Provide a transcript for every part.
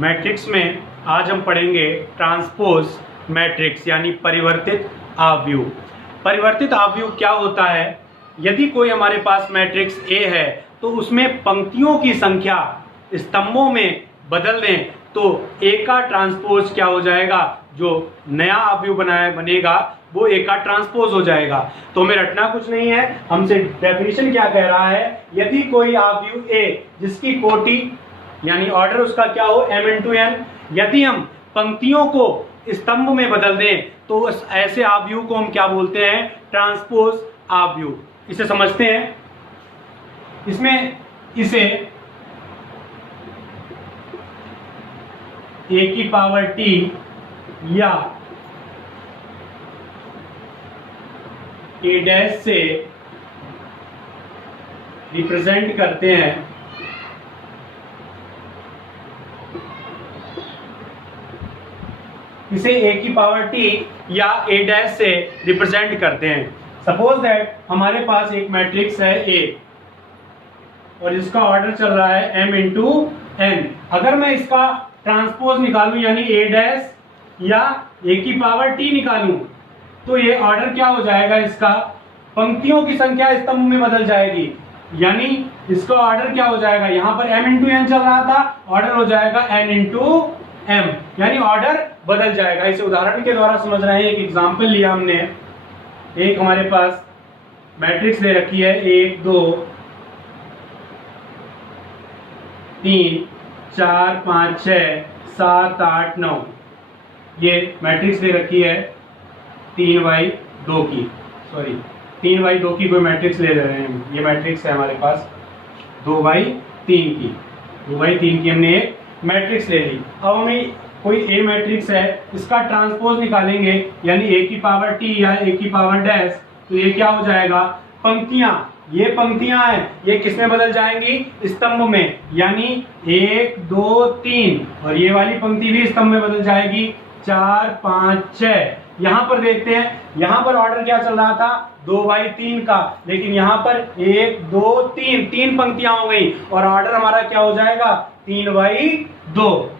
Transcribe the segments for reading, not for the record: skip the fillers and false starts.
Matrix में आज हम पढ़ेंगे ट्रांसपोज मैट्रिक्स यानी परिवर्तित आव्यूह। परिवर्तित आव्यूह क्या होता है? यदि कोई हमारे पास मैट्रिक्स ए है तो उसमें पंक्तियों की संख्या स्तंभों में बदल दें तो ए का ट्रांसपोज क्या हो जाएगा? जो नया आव्यूह बनेगा वो ए का ट्रांसपोज हो जाएगा। तो हमें रटना कुछ नहीं है, हमसे डेफिनेशन क्या कह रहा है? यदि कोई आव्यूह ए जिसकी कोटि यानी ऑर्डर उसका क्या हो m×n, यदि हम पंक्तियों को स्तंभ में बदल दें तो ऐसे आव्यूह को हम क्या बोलते हैं? ट्रांसपोज आव्यूह। इसे समझते हैं। इसमें इसे a की पावर t या a डैश से रिप्रेजेंट करते हैं। इसे a की पावर t या a डैश से रिप्रेजेंट करते हैं। सपोज दैट हमारे पास एक मैट्रिक्स है A और इसका ऑर्डर चल रहा है m×n। अगर मैं इसका ट्रांसपोज निकालूं यानी a डैश या a की पावर t निकालूं तो ये ऑर्डर क्या हो जाएगा? इसका पंक्तियों की संख्या स्तंभ में बदल जाएगी, यानी इसका ऑर्डर क्या हो जाएगा? यहाँ पर m×n चल रहा था, ऑर्डर हो जाएगा n×m, यानी ऑर्डर बदल जाएगा। इसे उदाहरण के द्वारा समझ रहे हैं। एक एग्जांपल लिया हमने। एक हमारे पास मैट्रिक्स दे रखी है 1 2 3 4 5 6 7 8 9। ये मैट्रिक्स दे रखी है 3/2 की, 3/2 की कोई मैट्रिक्स ले रहे हैं। ये मैट्रिक्स है हमारे पास 2/3 की। 2/3 की हमने एक मैट्रिक्स ले ली। अब हमें कोई ए मैट्रिक्स है, इसका ट्रांसपोज निकालेंगे यानी ए की पावर टी या ए की पावर डैश, तो ये क्या हो जाएगा? पंक्तियां, ये पंक्तियां हैं, ये किस में बदल जाएंगी? स्तंभ में, यानी 1 2 3, और ये वाली पंक्ति भी स्तंभ में बदल जाएगी 4 5 6। यहाँ पर देखते हैं, यहाँ पर ऑर्डर क्या चल रहा था? 2/3 का, लेकिन यहाँ पर 1 2 3 तीन पंक्तियां हो गई और ऑर्डर हमारा क्या हो जाएगा? 3/2।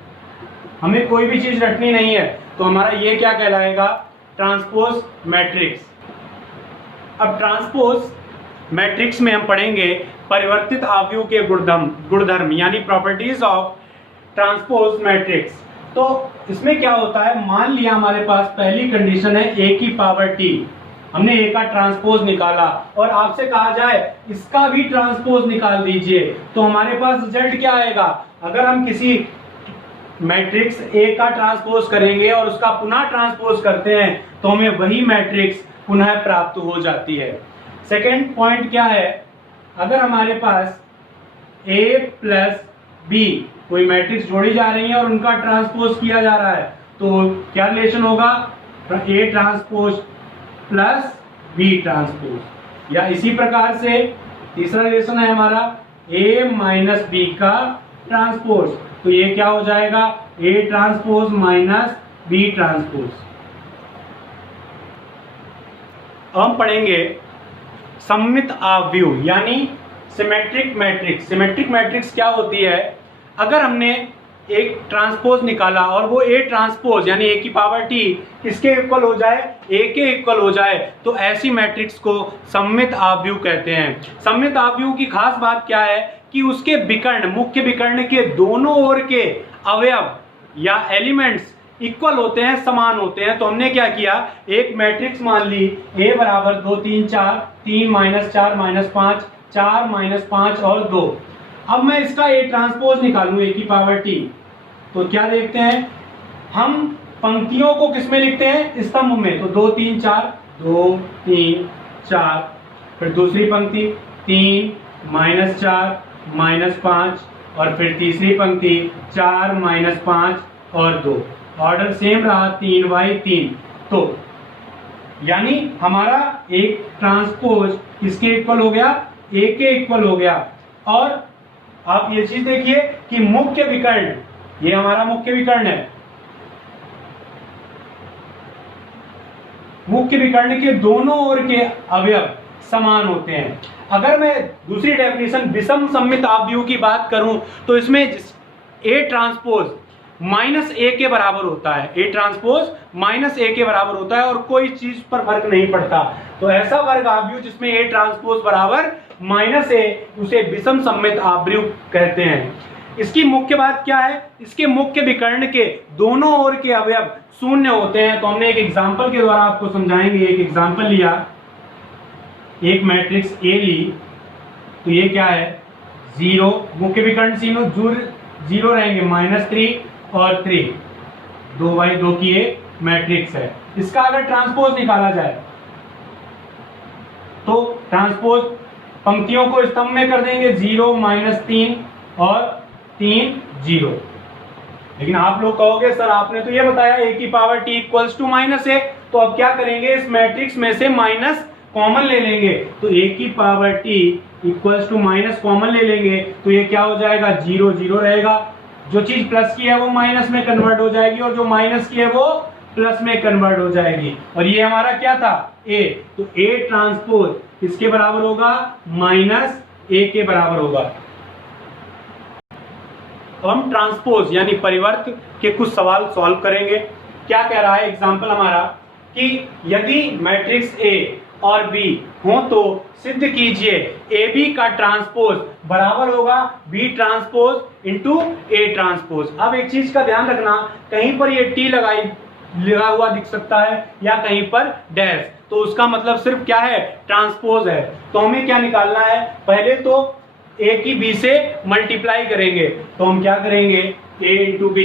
हमें कोई भी चीज रटनी नहीं है, तो हमारा ये क्या कहलाएगा? Transpose matrix. अब ट्रांसपोज मैट्रिक्स में हम पढ़ेंगे परिवर्तित आव्यूह के गुणधर्म यानी प्रॉपर्टीज ऑफ ट्रांसपोज मैट्रिक्स। तो इसमें क्या होता है? मान लिया हमारे पास पहली कंडीशन है a की पावर t, हमने a का ट्रांसपोज निकाला और आपसे कहा जाए इसका भी ट्रांसपोज निकाल दीजिए, तो हमारे पास रिजल्ट क्या आएगा? अगर हम किसी मैट्रिक्स A का ट्रांसपोज करेंगे और उसका पुनः ट्रांसपोज करते हैं तो हमें वही मैट्रिक्स पुनः प्राप्त हो जाती है। सेकेंड पॉइंट क्या है? अगर हमारे पास A प्लस B कोई मैट्रिक्स जोड़ी जा रही है और उनका ट्रांसपोज किया जा रहा है तो क्या रिलेशन होगा? A transpose plus B transpose. या इसी प्रकार से तीसरा रिलेशन है हमारा A माइनस B का ट्रांसपोज, तो ये क्या हो जाएगा? A transpose minus B transpose. हम पढ़ेंगे सममित आव्यूह यानी सिमेट्रिक मैट्रिक्स। सिमेट्रिक मैट्रिक्स क्या होती है? अगर हमने एक ट्रांसपोज निकाला और वो A ट्रांसपोज यानी A की पावर t किसके इक्वल हो जाए? A के इक्वल हो जाए, तो ऐसी मैट्रिक्स को सममित आव्यूह कहते हैं। सममित आव्यूह की खास बात क्या है कि उसके विकर्ण, मुख्य विकर्ण के दोनों ओर के अवयव या एलिमेंट्स इक्वल होते हैं, समान होते हैं। तो हमने क्या किया? एक मैट्रिक्स मान ली A बराबर 2 3 4, 3 -4 -5, 4 -5 और 2। अब मैं इसका A ट्रांसपोज निकालूं A की पावर t, तो क्या देखते हैं? हम पंक्तियों को किस में लिखते हैं? स्तंभ में। तो 2 3 4, 2 3 4, फिर दूसरी पंक्ति 3 -4 -5 और फिर तीसरी पंक्ति 4 -5 और 2। ऑर्डर सेम रहा 3/3। तो यानी हमारा एक ट्रांसपोज किसके इक्वल हो गया? A के इक्वल हो गया। और आप ये चीज देखिए कि मुख्य विकर्ण, ये हमारा मुख्य विकर्ण है, मुख्य विकर्ण के दोनों ओर के अवयव समान होते हैं। अगर मैं दूसरी डेफिनेशन विषम सममित आव्यूह की बात करूं तो इसमें A ट्रांसपोज माइनस ए के बराबर होता है, ए ट्रांसपोज माइनस ए के बराबर होता है और कोई चीज पर फर्क नहीं पड़ता। तो ऐसा वर्ग आव्यूह जिसमें ए ट्रांसपोज बराबर माइनस ए, उसे विषम सममित आव्यूह कहते हैं। इसकी मुख्य बात क्या है, इसके मुख्य विकर्ण के दोनों ओर के अवयव शून्य होते हैं। तो हमने एक एग्जाम्पल के द्वारा आपको समझाएंगे। एक एग्जाम्पल लिया, एक मैट्रिक्स ए ली, तो ये क्या है 0, मुख्य विकर्ण जीरो रहेंगे, -3 और 3, 2/2 की ये मैट्रिक्स है। इसका अगर ट्रांसपोज निकाला जाए तो ट्रांसपोज पंक्तियों को स्तंभ में कर देंगे, 0 -3 और 3 0। लेकिन आप लोग कहोगे सर आपने तो ये बताया a की power t equals to -a, तो अब क्या करेंगे, इस मैट्रिक्स में से माइनस कॉमन ले लेंगे। तो a की power t equals to minus common ले लेंगे, तो ये क्या हो जाएगा 0 0 रहेगा। जो चीज प्लस की है वो माइनस में कन्वर्ट हो जाएगी और जो माइनस की है वो प्लस में कन्वर्ट हो जाएगी। और ये हमारा क्या था a, तो a ट्रांसपोज किसके बराबर होगा, -a के बराबर होगा। तो हम ट्रांसपोज यानी परिवर्त के कुछ सवाल सॉल्व करेंगे। क्या कह रहा है एग्जांपल हमारा कि यदि मैट्रिक्स A और B हो तो सिद्ध कीजिए AB का ट्रांसपोज बराबर होगा B transpose into A transpose. अब एक चीज का ध्यान रखना, कहीं पर ये T लगा हुआ दिख सकता है या कहीं पर डैश, तो उसका मतलब सिर्फ क्या है, ट्रांसपोज है। तो हमें क्या निकालना है, पहले तो A की B से मल्टीप्लाई करेंगे। तो हम क्या करेंगे, A इंटू B,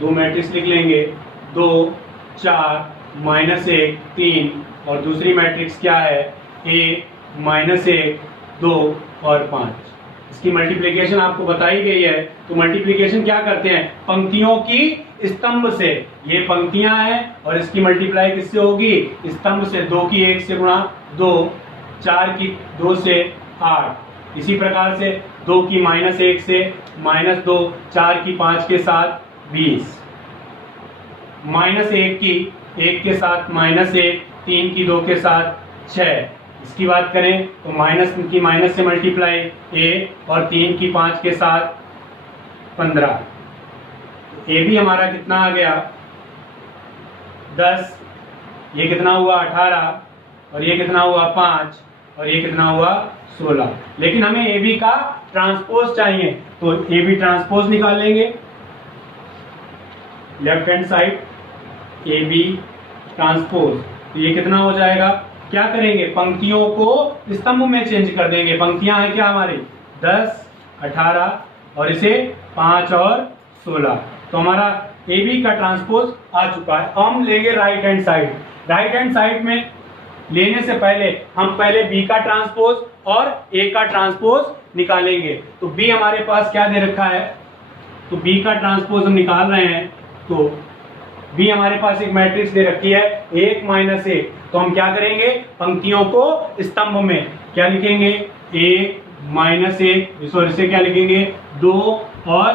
2 मैट्रिक्स लिख लेंगे, 2 4 -1 3, और दूसरी मैट्रिक्स क्या है A -1 2 और 5। इसकी मल्टीप्लिकेशन आपको बताई गई है। तो मल्टीप्लिकेशन क्या करते हैं, पंक्तियों की स्तंभ से, ये पंक्तियां हैं और इसकी मल्टीप्लाई किससे होगी, स्तंभ से। 2 की 1 से गुणा 2, 4 की 2 से 8, इसी प्रकार से 2 की -1 से -2, 4 की 5 के साथ 20, -1 की 1 के साथ -1, 3 की 2 के साथ 6। इसकी बात करें तो माइनस की माइनस से मल्टीप्लाई a और 3 की 5 के साथ 15। ए भी हमारा कितना आ गया 10, ये कितना हुआ 18, और ये कितना हुआ 5, और ये कितना हुआ 16। लेकिन हमें ए बी का ट्रांसपोज चाहिए, तो ए बी ट्रांसपोज निकाल लेंगे। Left hand side A B transpose, तो ये कितना हो जाएगा, क्या करेंगे, पंक्तियों को स्तंभ में चेंज कर देंगे। पंक्तियां हैं क्या हमारी 10 18 और इसे 5 और 16। तो हमारा ए बी का ट्रांसपोज आ चुका है। हम लेंगे right hand side. Right hand side में लेने से पहले हम पहले बी का ट्रांसपोज और ए का ट्रांसपोज निकालेंगे। तो बी हमारे पास क्या दे रखा है, तो बी का ट्रांसपोज हम निकाल रहे हैं। तो बी हमारे पास एक मैट्रिक्स दे रखी है 1 -1, तो हम क्या करेंगे, पंक्तियों को स्तंभ में क्या लिखेंगे 1 -1, सॉरी इसे क्या लिखेंगे 2 और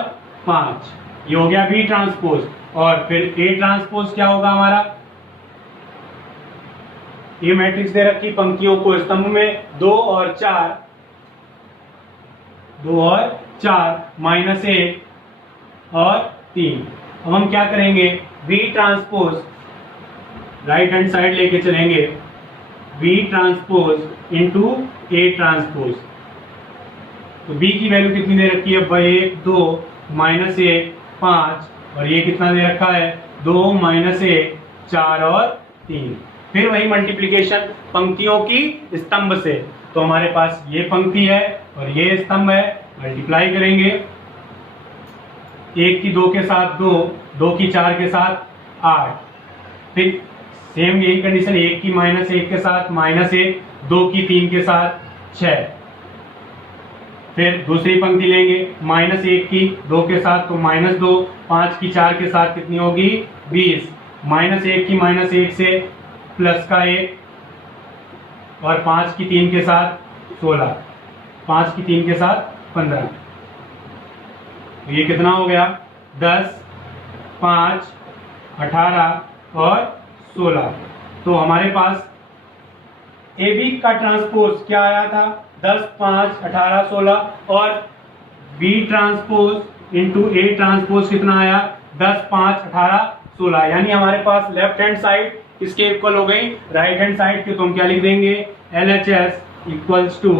5। ये हो गया बी ट्रांसपोज। और फिर ए ट्रांसपोज क्या होगा हमारा, ये मैट्रिक्स दे रखी पंक्तियों को स्तंभ में 2 और 4, -1 और 3। अब हम क्या करेंगे, B transpose right hand side लेके चलेंगे, B transpose into A transpose. तो बी की वैल्यू कितनी दे रखी है 1 2 -1 5, और ये कितना दे रखा है 2 -1 4 और 3। फिर वही मल्टीप्लिकेशन पंक्तियों की स्तंभ से। तो हमारे पास ये पंक्ति है और ये स्तंभ है, मल्टीप्लाई करेंगे, 1 की 2 के साथ 2, 2 की 4 के साथ 8। फिर सेम यही कंडीशन, 1 की -1 के साथ -1, 2 की 3 के साथ 6। फिर दूसरी पंक्ति लेंगे, -1 की 2 के साथ तो -2, 5 की 4 के साथ कितनी होगी 20, -1 की -1 से प्लस का 1, और 5 की 3 के साथ 16, 5 की 3 के साथ 15। तो ये कितना हो गया 10 5 18 और 16। तो हमारे पास ए बी का ट्रांसपोज क्या आया था 10 5 18 16, और B transpose into A transpose कितना आया 10, 5, 18, 16, यानी हमारे पास लेफ्ट हैंड साइड किसके इक्वल हो गई, राइट हैंड साइड के। तो हम क्या लिख देंगे, LHS इक्वल्स टू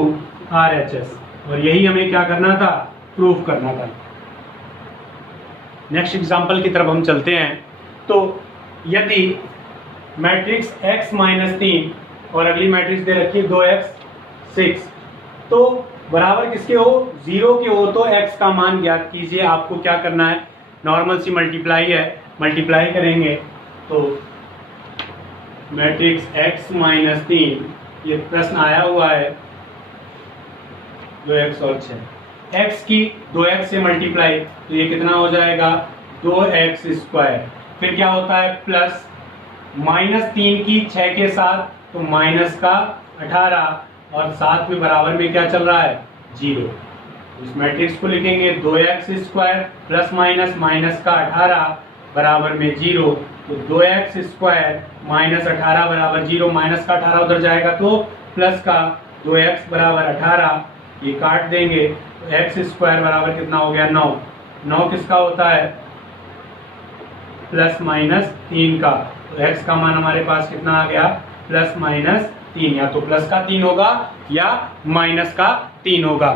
RHS, और यही हमें क्या करना था, प्रूफ करना था। नेक्स्ट एग्जांपल की तरफ हम चलते हैं। तो यदि मैट्रिक्स x माइनस 3 और अगली मैट्रिक्स दे रखी है 2x 6, तो बराबर किसके हो, 0 के हो, तो x का मान ज्ञात कीजिए। आपको क्या करना है, नॉर्मल सी मल्टीप्लाई है, मल्टीप्लाई करेंगे तो मैट्रिक्स x माइनस 3, ये प्रश्न आया हुआ है 2x और 6, x की 2x से मल्टीप्लाई, तो ये कितना हो जाएगा 2x स्क्वायर। फिर क्या होता है प्लस माइनस 3 की 6 के साथ, तो माइनस का 18, और साथ में बराबर में क्या चल रहा है 0। इस मैट्रिक्स को लिखेंगे 2x square plus minus minus का 18 बराबर में 0, तो 2x स्क्वायर माइनस 18 बराबर 0, माइनस का 18 उधर जाएगा तो प्लस का 2x बराबर 18, ये काट देंगे तो x स्क्वायर बराबर कितना हो गया 9। 9 किसका होता है, प्लस माइनस 3 का, तो x का मान हमारे पास कितना आ गया प्लस माइनस 3, या तो प्लस का 3 होगा या माइनस का 3 होगा।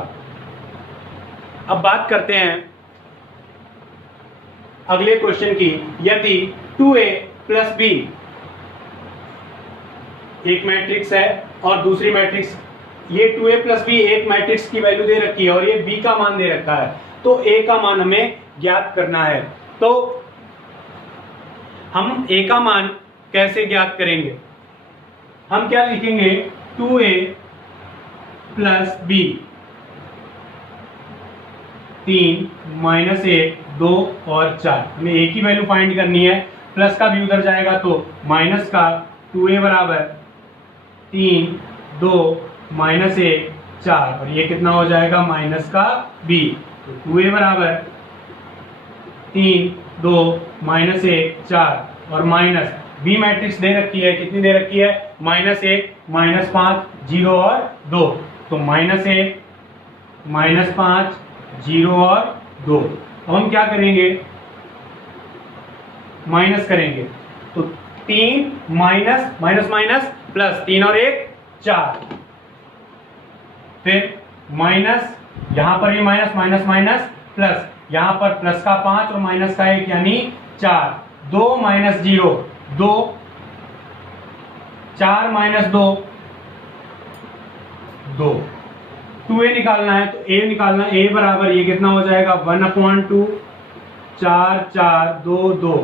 अब बात करते हैं अगले क्वेश्चन की। यदि 2a प्लस b एक मैट्रिक्स है और दूसरी मैट्रिक्स, ये 2a प्लस b एक मैट्रिक्स की वैल्यू दे रखी है और ये b का मान दे रखा है, तो a का मान हमें ज्ञात करना है। तो हम a का मान कैसे ज्ञात करेंगे, हम क्या लिखेंगे 2a प्लस b 3 माइनस 1 2 और 4, हमें a की वैल्यू फाइंड करनी है। प्लस का b उधर जाएगा तो माइनस का 2a बराबर 3 2 माइनस 1 4, और ये कितना हो जाएगा माइनस का b, तो 2a बराबर 3 2 माइनस 1 4 और माइनस b मैट्रिक्स दे रखी है, कितनी दे रखी है माइनस 1 माइनस 5 0 और 2, तो माइनस 1 माइनस 5 0 और 2। अब हम क्या करेंगे, माइनस करेंगे, तो 3 माइनस माइनस माइनस प्लस 3 और 1 4, फिर माइनस यहां पर भी माइनस माइनस माइनस प्लस, यहां पर प्लस का 5 और माइनस का 1 यानी 4, 2 माइनस 0 2, 4 माइनस 2 2, 2a निकालना है तो a निकालना, a बराबर ये कितना हो जाएगा 1/2 4 4 2 2,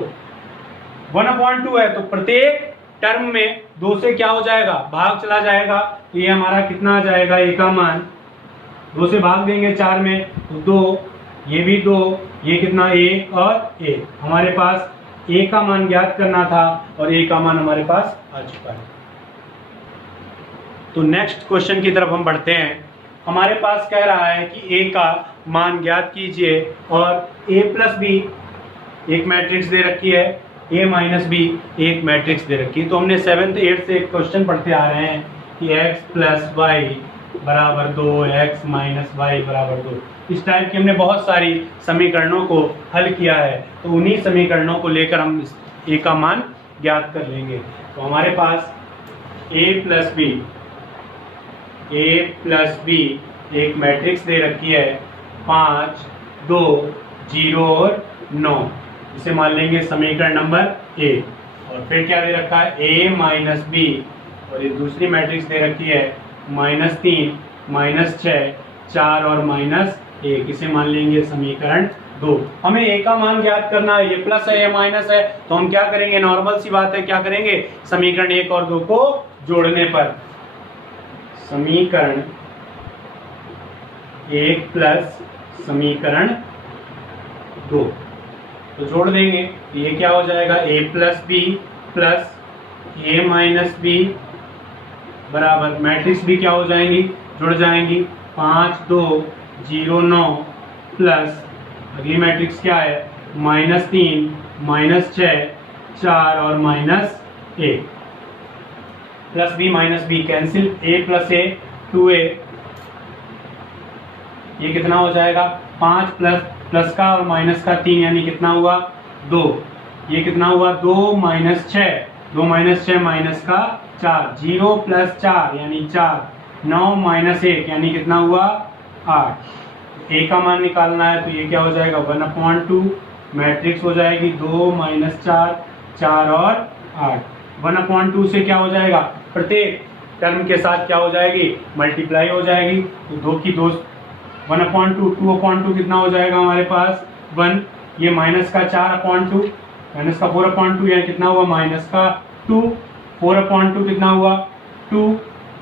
1/2 है तो प्रत्येक टर्म में 2 से क्या हो जाएगा भाग चला जाएगा, तो ये हमारा कितना आ जाएगा a का मान, 2 से भाग देंगे 4 में तो 2, ये भी 2, ये कितना 1 और 1, हमारे पास a का मान ज्ञात करना था और a का मान हमारे पास आ चुका है। तो नेक्स्ट क्वेश्चन की तरफ हम बढ़ते हैं। हमारे पास कह रहा है कि a का मान ज्ञात कीजिए और a प्लस b एक मैट्रिक्स दे रखी है, a माइनस b एक मैट्रिक्स दे रखी है। तो हमने 7th 8th से एक क्वेश्चन पढ़ते आ रहे हैं कि x प्लस वाई बराबर 2 x माइनस वाई बराबर 2, इस टाइप की हमने बहुत सारी समीकरणों को हल किया है, तो उन्हीं समीकरणों को लेकर हम a का मान ज्ञात कर लेंगे। तो हमारे पास a प्लस b एक मैट्रिक्स दे रखी है 5 2 0 और 9, इसे मान लेंगे समीकरण नंबर a, और फिर क्या दे रखा है a माइनस b, और ये दूसरी मैट्रिक्स दे रखी है -3 -6 4 और -1, इसे मान लेंगे समीकरण 2। हमें a का मान ज्ञात करना है, ये प्लस है ये माइनस है, तो हम क्या करेंगे, नॉर्मल सी बात है, क्या करेंगे समीकरण 1 और 2 को जोड़ने पर समीकरण 1 प्लस समीकरण 2 तो जोड़ देंगे, ये क्या हो जाएगा a plus B plus a minus B बराबर मैट्रिक्स भी क्या हो जाएंगी, जुड़ जाएंगी 5 2 0 9 प्लस अगली मैट्रिक्स क्या है -3 -6 4 और -1, plus B minus B cancel, a plus a 2a, ये कितना हो जाएगा 5 प्लस प्लस का और माइनस का 3 यानी कितना हुआ 2। ये कितना हुआ 2 माइनस 6, 2 माइनस 6 माइनस का 4, 0 प्लस 4 यानी 4, 9 माइनस 1 यानी कितना हुआ 8। ए का मान निकालना है तो ये क्या हो जाएगा 1/2, मैट्रिक्स हो जाएगी 2 माइनस 4, 4 और 8। 1/2 से क्या हो जाएगा प्रत्येक टर्म के साथ क्या हो जाएगी मल्टीप्लाई हो जाएगी, तो 2 की 2 1/2, 2/2 कितना हो जाएगा हमारे पास 1, ये माइनस का 4/2, माइनस का 4/2 यानी कितना हुआ माइनस का 2, 4/2 कितना हुआ 2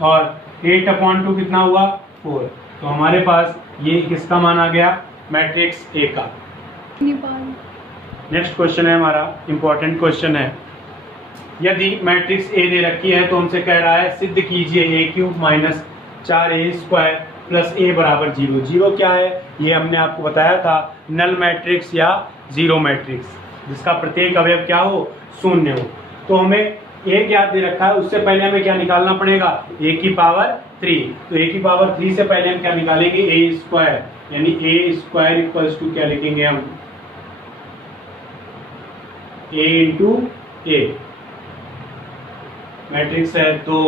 और 8/2 कितना हुआ 4। तो हमारे पास ये किसका मान आ गया मैट्रिक्स ए का। नेक्स्ट क्वेश्चन है हमारा इंपॉर्टेंट क्वेश्चन है, यदि मैट्रिक्स ए दे रखी है तो हमसे कह रहा है सिद्ध कीजिए a³ minus 4a² plus a बराबर 0। 0 क्या है ये हमने आपको बताया था, नल मैट्रिक्स या जीरो मैट्रिक्स जिसका प्रत्येक अवयव क्या हो शून्य हो। तो हमें a ज्ञात दे रखा है, उससे पहले हमें क्या निकालना पड़ेगा a की पावर 3। तो a की पावर 3 से पहले हम क्या निकालेंगे a² यानी a² इक्वल्स टू क्या लिखेंगे हम a इंटू a, मैट्रिक्स है 2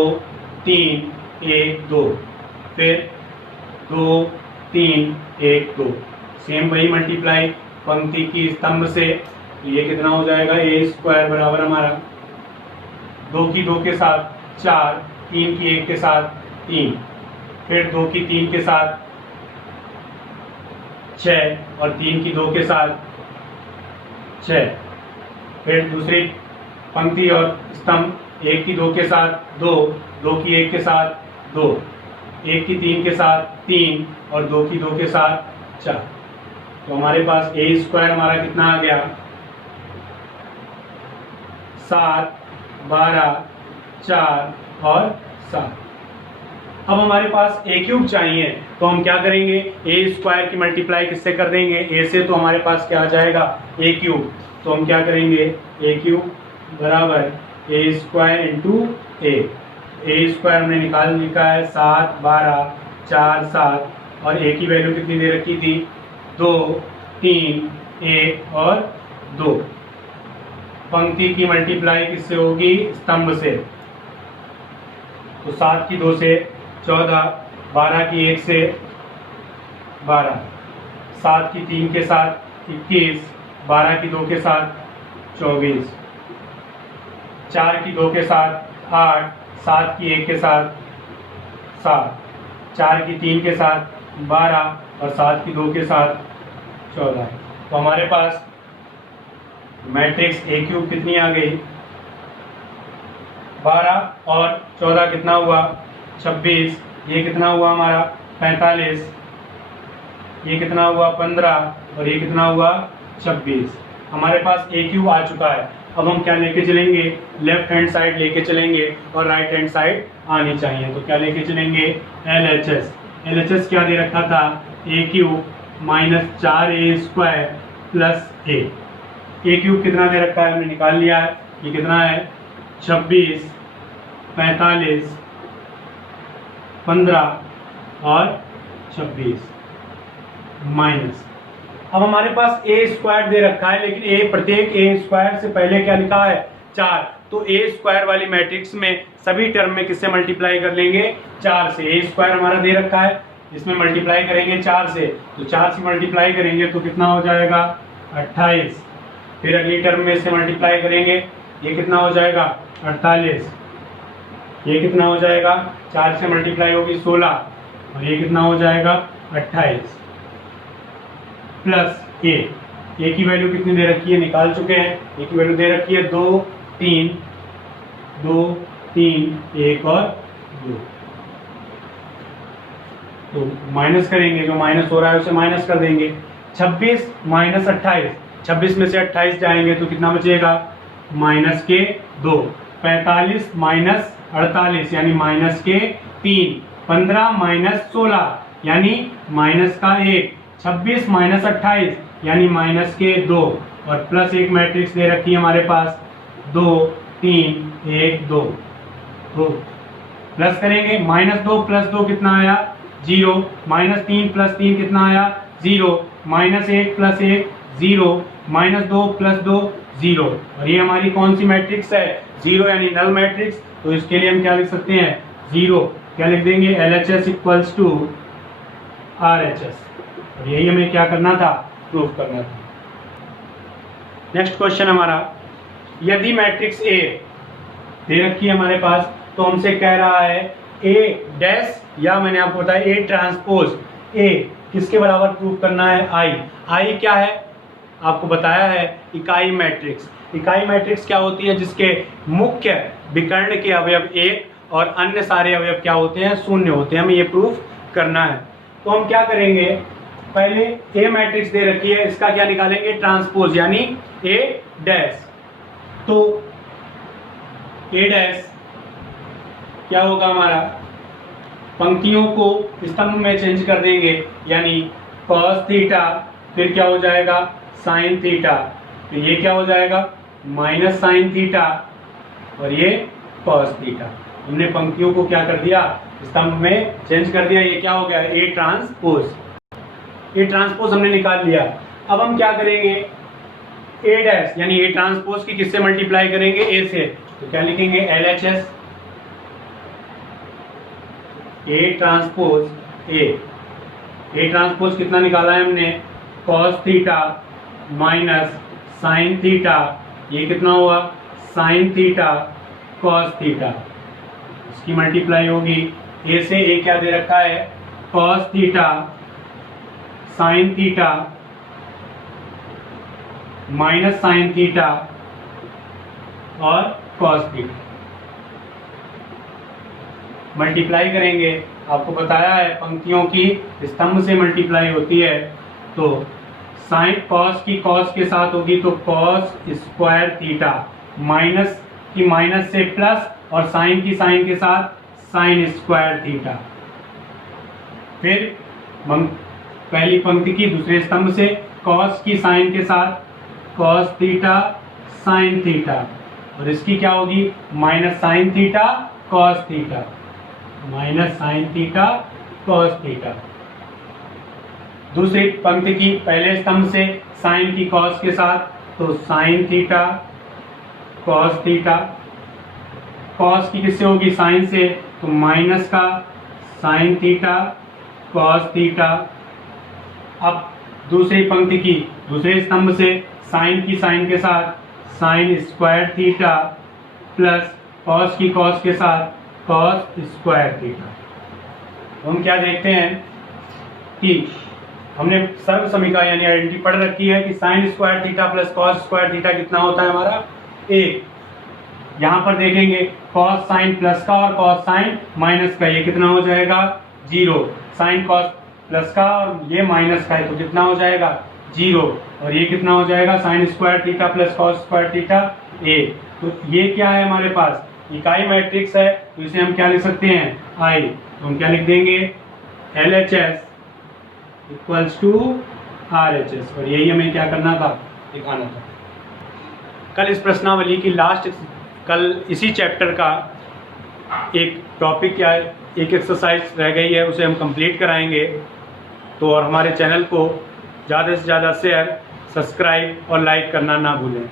3 1 2, फिर 2 3 1 2, सेम वही मल्टीप्लाई पंक्ति की स्तंभ से, तो ये कितना हो जाएगा a² बराबर हमारा 2 की 2 के साथ 4, 3 की 1 के साथ 3, फिर 2 की 3 के साथ 6 और 3 की 2 के साथ 6, फिर दूसरी पंक्ति और स्तंभ 1 की 2 के साथ 2, 2 की 1 के साथ 2, 1 की 3 के साथ 3 और 2 की 2 के साथ 4। तो हमारे पास a² हमारा कितना आ गया 7 12 4 और 7। अब हमारे पास a³ चाहिए तो हम क्या करेंगे a² की मल्टीप्लाई किससे कर देंगे a से, तो हमारे पास क्या आ जाएगा a³। तो हम क्या करेंगे a³ बराबर a² इंटू a² हमने निकाल लिखा है 7 12 4 7 और a की वैल्यू कितनी दे रखी थी 2 3 1 और 2। पंक्ति की मल्टीप्लाई किससे होगी स्तंभ से, तो 7 की 2 से 14, 12 की 1 से 12, 7 की 3 के साथ 21, 12 की 2 के साथ 24, 4 की 2 के साथ 8, 7 की 1 के साथ 7, 4 की 3 के साथ 12 और 7 की 2 के साथ 14। तो हमारे पास मैट्रिक्स a³ कितनी आ गई 12 और 14 कितना हुआ 26, ये कितना हुआ हमारा 45, ये कितना हुआ 15 और ये कितना हुआ 26। हमारे पास a³ आ चुका है। अब हम क्या लेके चलेंगे लेफ्ट हैंड साइड लेके चलेंगे और राइट हैंड साइड आनी चाहिए, तो क्या लेके चलेंगे LHS। LHS क्या दे रखा था a³ minus 4a² plus a। a³ कितना दे रखा है हमने निकाल लिया है, ये कितना है 26 45 15 और 26 माइनस। अब हमारे पास a² दे रखा है, लेकिन a प्रत्येक a² से पहले क्या लिखा है 4, तो a² वाली मैट्रिक्स में सभी टर्म में किससे मल्टीप्लाई कर लेंगे 4 से। a² हमारा दे रखा है, इसमें मल्टीप्लाई करेंगे 4 से, तो 4 से मल्टीप्लाई करेंगे तो कितना हो जाएगा 28, फिर अगली टर्म में इससे मल्टीप्लाई करेंगे, ये कितना हो जाएगा 48, ये कितना हो जाएगा 4 से मल्टीप्लाई होगी 16 और ये कितना हो जाएगा 28 प्लस a की वैल्यू कितनी दे रखी है निकाल चुके हैं, a की वैल्यू दे रखी है 2 3 2 3 1 और 2। तो माइनस करेंगे, जो माइनस हो रहा है उसे माइनस कर देंगे। 26 माइनस 28, 26 में से 28 जाएंगे तो कितना बचेगा माइनस के 2। 45 माइनस 48 यानी माइनस के 3। 15 माइनस 16 यानी माइनस का 1। 26 माइनस 28 यानी माइनस के 2 और प्लस एक मैट्रिक्स दे रखी है हमारे पास 2 3 1 2। तो प्लस करेंगे, माइनस 2 प्लस 2 कितना आया 0, माइनस 3 प्लस 3 कितना आया 0, -1 + 1 0, -2 + 2 0। और ये हमारी कौन सी मैट्रिक्स है? 0 यानी नल मैट्रिक्स। तो इसके लिए हम क्या लिख सकते हैं? 0 क्या लिख देंगे? LHS = RHS। और यही हमें क्या करना था? प्रूव करना था। नेक्स्ट क्वेश्चन हमारा, यदि मैट्रिक्स A दे रखी है हमारे पास, तो हमसे कह रहा है A डैश, या मैंने आपको बताया A ट्रांसपोज A किसके बराबर प्रूव करना है? I क्या है? आपको बताया है इकाई मैट्रिक्स। इकाई मैट्रिक्स क्या होती है? जिसके मुख्य विकर्ण के अवयव 1 और अन्य सारे अवयव क्या होते हैं? 0 होते हैं। हमें ये प्रूफ करना है। तो हम क्या करेंगे? पहले A मैट्रिक्स दे रखी है, इसका क्या निकालेंगे? ट्रांसपोज यानी A डैश। तो A डैश क्या होगा हमारा? पंक्तियों को स्तंभ में चेंज कर देंगे, यानी cos थीटा, फिर क्या हो जाएगा? sin थीटा, फिर ये क्या हो जाएगा? -sin थीटा, और ये cos थीटा। हमने पंक्तियों को क्या कर दिया? स्तंभ में चेंज कर दिया। ये क्या हो गया? A transpose. A ट्रांसपोज हमने निकाल लिया। अब हम क्या करेंगे? A डैश यानी A ट्रांसपोज की किससे मल्टीप्लाई करेंगे? A से। तो क्या लिखेंगे? LHS A transpose A। A transpose कितना निकाला है हमने? cos थीटा -sin थीटा, ये कितना हुआ? sin theta cos theta. इसकी मल्टीप्लाई होगी A से। A क्या दे रखा है? cos theta sin theta -sin theta और cos थीटा। मल्टीप्लाई करेंगे, आपको बताया है पंक्तियों की स्तंभ से मल्टीप्लाई होती है। तो साइन कॉस की कॉस के साथ होगी तो कॉस स्क्वायर थीटा, माइनस की माइनस से प्लस, और साइन की साइन के साथ साइन स्क्वायर थीटा। फिर पहली पंक्ति की दूसरे स्तंभ से कॉस की साइन के साथ कॉस थीटा साइन थीटा, और इसकी क्या होगी? Minus sine theta cos theta, minus sine theta cos theta. दूसरी पंक्ति की पहले स्तंभ से साइन की कॉस के साथ तो sine theta cos theta, cos की किससे होगी? साइन से, तो माइनस का साइन थीटा कॉस थीटा। अब दूसरी पंक्ति की दूसरे स्तंभ से साइन की साइन के साथ sine square theta plus cos की कॉस के साथ कॉस स्क्वायर थीटा। तो हम क्या देखते हैं कि हमने सर्व समीकरण यानी आइडेंटिटी पढ़ रखी है कि sine square theta plus cos square theta कितना होता है हमारा? 1। यहाँ पर देखेंगे कॉस साइन प्लस का और कॉस साइन माइनस का, ये कितना हो जाएगा? 0। साइन कॉस प्लस का और ये माइनस का है तो कितना हो जाएगा? 0। और ये कितना हो जाएगा? Sine square theta plus cos square theta A। तो ये क्या है हमारे पास? इकाई मैट्रिक्स है, तो इसे हम क्या लिख सकते हैं? I। तो हम क्या लिख देंगे? LHS = RHS। और यही हमें क्या करना था? दिखाना था। कल इस प्रश्नावली की कल इसी चैप्टर का एक टॉपिक या एक एक्सरसाइज रह गई है, उसे हम कंप्लीट कराएंगे। तो और हमारे चैनल को ज़्यादा से ज़्यादा शेयर, सब्सक्राइब और लाइक करना ना भूलें।